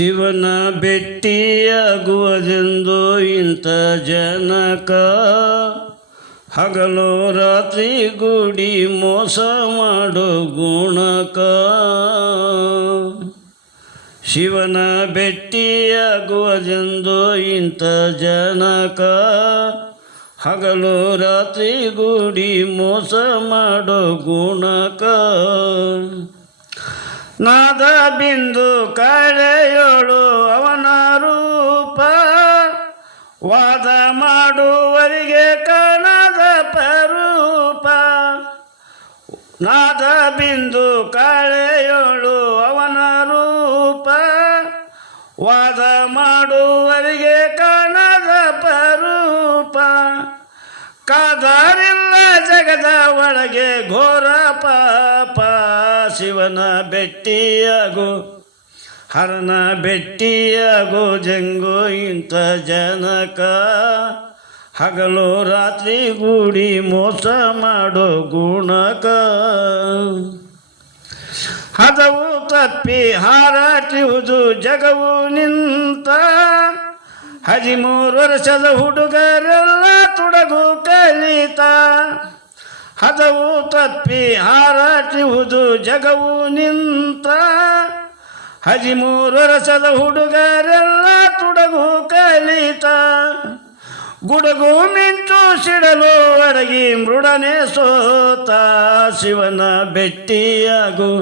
ಶಿವನ ಭೆಟ್ಟಿಯಾಗುವುದೆಂದು ಇಂಥ ಜನಕ ಹಗಲು ರಾತ್ರಿ ಗೂಡಿ ಮೋಸ ಮಾಡೋ ಗುಣಕ. ಶಿವನ ಭೆಟ್ಟಿಯಾಗುವುದೆಂದು ಇಂಥ ಜನಕ ಹಗಲು ರಾತ್ರಿ ಗೂಡಿ ಮೋಸ ಮಾಡೋ ಗುಣಕ. ನಾದ ಬಿಂದು ಕಳೆಯೋಳು ಅವನ ರೂಪ, ವಾದ ಮಾಡುವರಿಗೆ ಕಾಣದ ಪರೂಪ. ನಾದ ಬಿಂದು ಕಳೆಯೋಳು ಅವನ ರೂಪ, ವಾದ ಮಾಡುವರಿಗೆ ಕಾಣದ ಪರೂಪ. ಕಾದಾರಿಲ್ಲ ಜಗದ ಒಳಗೆ ಘೋರ ಪಾಪ. ಶಿವನ ಭೆಟ್ಟಿಯಾಗು ಹರನ ಭೆಟ್ಟಿಯಾಗು ಜಂಗು ಇಂಥ ಜನಕ ಹಗಲು ರಾತ್ರಿ ಗೂಡಿ ಮೋಸ ಮಾಡೋ ಗುಣಕ. ಹದವು ತಪ್ಪಿ ಹಾರಾಟಿಯುವುದು ಜಗವು ನಿಂತ, 13 ವರ್ಷದ ಹುಡುಗರೆಲ್ಲ ತುಡಗು ಕಲಿತ. ಹದವು ತಪ್ಪಿ ಹಾರಾಟಿಯುವುದು ಜಗವು ನಿಂತ, 13 ವರ್ಷದ ಹುಡುಗರೆಲ್ಲ ತುಡಗು ಕಲಿತ. ಗುಡುಗು ಮಿಂಚು ಸಿಡಲು ಅಡಗಿ ಮೃಡನೆ ಸೋತ. ಶಿವನ ಭೆಟ್ಟಿಯಾಗು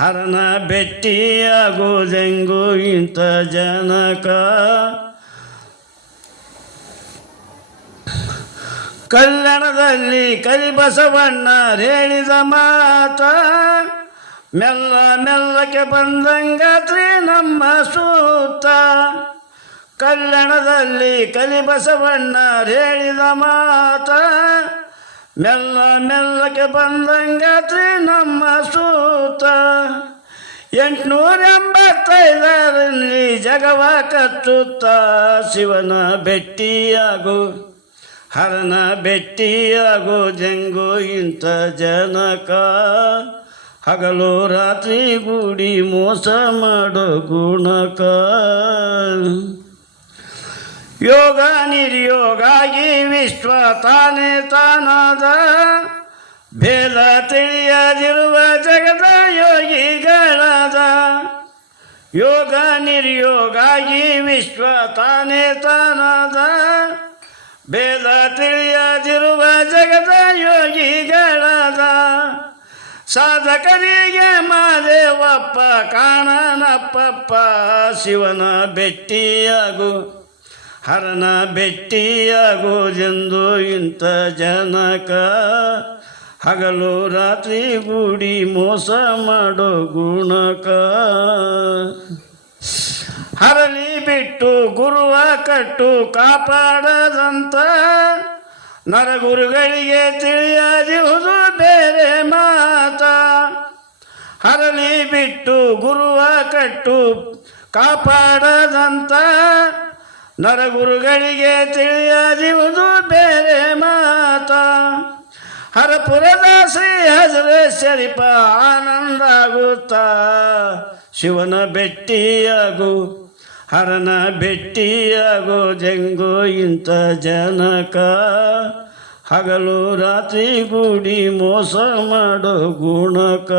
ಹರನ ಭೆಟ್ಟಿಯಾಗು ಜಂಗು ಇಂಥ ಜನಕ. ಕಲ್ಯಾಣದಲ್ಲಿ ಕರಿಬಸವಣ್ಣ ಹೇಳಿದ ಮಾತ, ಮೆಲ್ಲ ಮೆಲ್ಲಕ್ಕೆ ಬಂದಂಗಾತ್ರಿ ನಮ್ಮ ಸೂತ. ಕಲ್ಯಾಣದಲ್ಲಿ ಕರಿಬಸವಣ್ಣ ಹೇಳಿದ ಮಾತ, ಮೆಲ್ಲ ಮೆಲ್ಲಕ್ಕೆ ಬಂದಂಗಾತ್ರಿ ನಮ್ಮ ಸೂತ. 885ರಲ್ಲಿ ಜಗವ ಕಚ್ಚುತ್ತ. ಶಿವನ ಭೆಟ್ಟಿಯಾಗು ಹರನ ಭೆಟ್ಟಿಯಾಗು ಜಂಗು ಇಂಥ ಜನಕ ಹಗಲು ರಾತ್ರಿ ಗೂಡಿ ಮೋಸ ಮಾಡೋ ಗುಣಕ. ಯೋಗ ನಿರ್ಯೋಗಾಗಿ ವಿಶ್ವ ತಾನೇ ತಾನಾದ, ಭೇದ ತಿಳಿಯದಿರುವ ಜಗದ ಯೋಗಿಗಳಾದ. ಯೋಗ ನಿರ್ಯೋಗಾಗಿ ವಿಶ್ವ ತಾನೇ ತಾನಾದ, ಭೇದ ತಿಳಿಯದಿರುವ ಜಗದ ಯೋಗಿಗಳಾದ. ಸಾಧಕರಿಗೆ ಮಾದೇವಪ್ಪ ಕಾಣನಪ್ಪಪ್ಪ. ಶಿವನ ಭೆಟ್ಟಿಯಾಗು ಹರನ ಭೆಟ್ಟಿಯಾಗು ಜಂದು ಇಂಥ ಜನಕ ಹಗಲು ರಾತ್ರಿ ಗೂಡಿ ಮೋಸ ಮಾಡೋ ಗುಣಕ. ಹರಳಿ ಬಿಟ್ಟು ಗುರುವ ಕಟ್ಟು ಕಾಪಾಡದಂತ, ನರಗುರುಗಳಿಗೆ ತಿಳಿಯದಿರುವುದು ಬೇರೆ ಮಾತ. ಹರಳಿ ಬಿಟ್ಟು ಗುರುವ ಕಟ್ಟು ಕಾಪಾಡದಂತ, ನರಗುರುಗಳಿಗೆ ತಿಳಿಯದಿರುವುದು ಬೇರೆ ಮಾತ. ಹರಪುರದ ಶ್ರೀ ಹಜರತ್ ಶರೀಫ ಆನಂದ ಆಗುತ್ತಾ. ಶಿವನ ಭೆಟ್ಟಿಯಾಗು ಹರನ ಭೆಟ್ಟಿಯಾಗು ಜಂಗು ಇಂಥ ಜನಕ ಹಗಲು ರಾತ್ರಿ ಗೂಡಿ ಮೋಸ ಮಾಡೋ ಗುಣಕ.